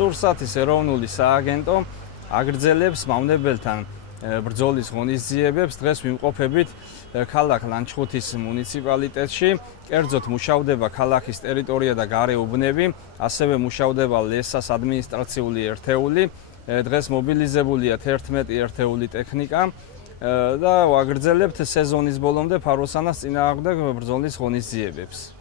სურსათის ეროვნული სააგენტო აგრძელებს მავნებელთან ბრძოლის ღონისძიებებს. დღეს ვიმყოფებით ქალაქ ლანჩხუთის მუნიციპალიტეტში. კერძოდ მუშავდება ქალაქის ტერიტორია და გარე უბნები, ასევე მუშავდება ლესას ადმინისტრაციული ერთეული. დღეს მობილიზებულია 11 ერთეული ტექნიკა და ვაგრძელებთ სეზონის ბოლომდე ფაროსანას წინააღმდეგ ბრძოლის ღონისძიებებს.